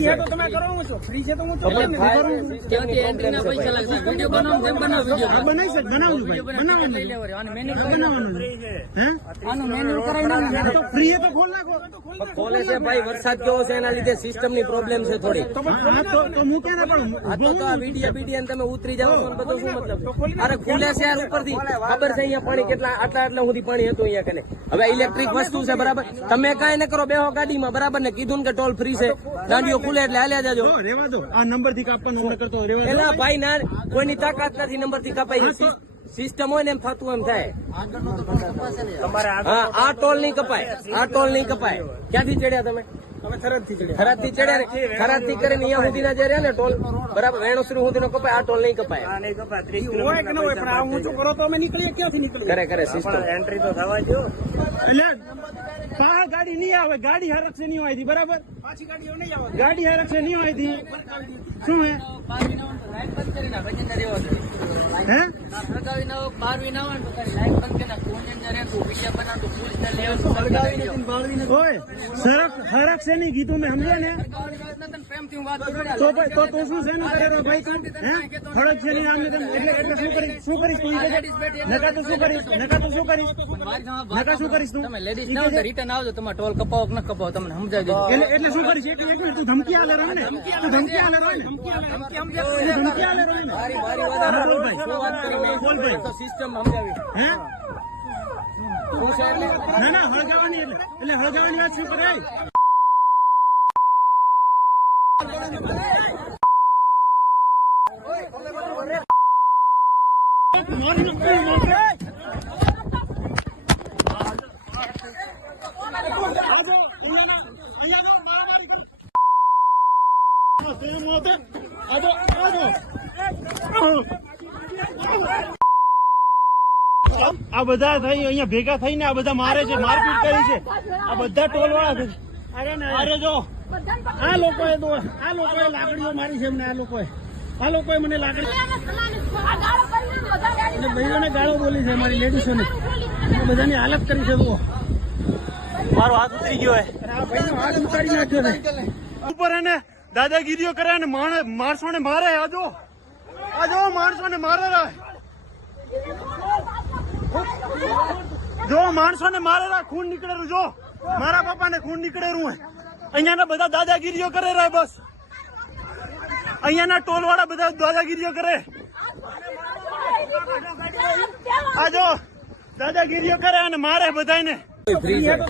है तो तुम्हें करो છો ફ્રી છે તો હું તો ત્યાંથી એન્ટ્રી ના પૈસા લાગશે વિડિયો બનાવો કેમ બનાવો વિડિયો બનાવી શકે બનાવવું ભાઈ બનાવવાનું લઈ લેવો આને મેન્યુઅલ બનાવવાનું હે આનું મેન્યુઅલ કરાવીને તો ફ્રી છે તો ખોલ નાખો ખોલે છે ભાઈ વરસાદ કેવો છે એના લીધે સિસ્ટમ ની પ્રોબ્લેમ છે થોડી તો મૂકે ના પણ આ તો આ વિડિયો તમે ઉતરી જાવ તો બધું શું મતલબ અરે ખુલે છે યાર ઉપરથી ખબર છે અહીંયા પાણી કેટલા આટલા સુધી પાણી હતું અહીંયા કને હવે ઇલેક્ટ્રિક વસ્તુ છે બરાબર તમે કાંઈ ન કરો બેહો ગાડીમાં બરાબર ને કીધું ને કે ટોલ ફ્રી છે ગાડીઓ ખુલે એટલે હાલ્યા જાજો રેવા દો આ નંબર થી કાપવાનો નંબર કરતો રેવા દો એલા ભાઈ ના કોઈની તાકાત નથી નંબર થી કપાઈ સિસ્ટમ હોય ને એમ થતું એમ થાય હા આ ટોલ નહીં કપાય આ ટોલ નહીં કપાય ક્યાંથી ચડ્યા તમે થરાદ થી ચડ્યા થરાદ થી કરીને અહીંયા સુધીના જે રહ્યા ને ટોલ બરાબર વેણુશ્રી સુધીનો કપાય આ ટોલ નહીં કપાય કરે સિસ્ટમ એન્ટ્રી તો થવા દો એટલે ગાડી નહીં આવે ગાડી હરક છે નહીં આવી બરાબર પાછી ગાડીઓ નહીં આવે ગાડી હરક છે નહીં આવી શું હે હે હરક છે નહીં કીધું મેં સમજ્યા ને તો શું છે ને કરે ભાઈ તું હરક છે નહીં આમને એટલે શું કરીશ તું નકા તો શું કરીશ તું લેડીઝ ના રિટર્ન આવજો તમારે ટોલ કપાવો કે ન કપાવો તમને સમજાવી દો એટલે શું કરીશ એક મિનિટ તું ધમકી આલે રહે ને તું ધમકી આલે રહે ને બોલ ભાઈ તો સિસ્ટમ સમજાવી હે ના હળગાવાની એટલે હળગાવાની વાત શું કરાય આ બધા થઈ અહીંયા ભેગા થઈને આ બધા મારે છે મારપીટ કરી છે આ બધા ટોલ વાળા છે અરે જો આ લોકોએ લાકડીઓ મારી છે એમને આ લોકોએ મને લાકડી બહેનોને ગાળો બોલી છે મારી લેડીઝોને બધાની હાલત કરી છે જુઓ મારો હાથ ઉતરી ગયો હાથ ઉતારી નાખ્યો છે ઉપર એને દાદાગીરીઓ કરે અને માણસોને મારે આજો માણસોને મારે જો માણસોને મારે ખૂન નીકળેલું જો મારા પપ્પાને ખૂન નીકળેલું હે અહીંયાના બધા દાદાગીરીઓ કરે રહે બસ અહીંયાના ટોલ વાળા બધા દાદાગીરીઓ કરે આ જો દાદાગીરીઓ કરે અને મારે બધાને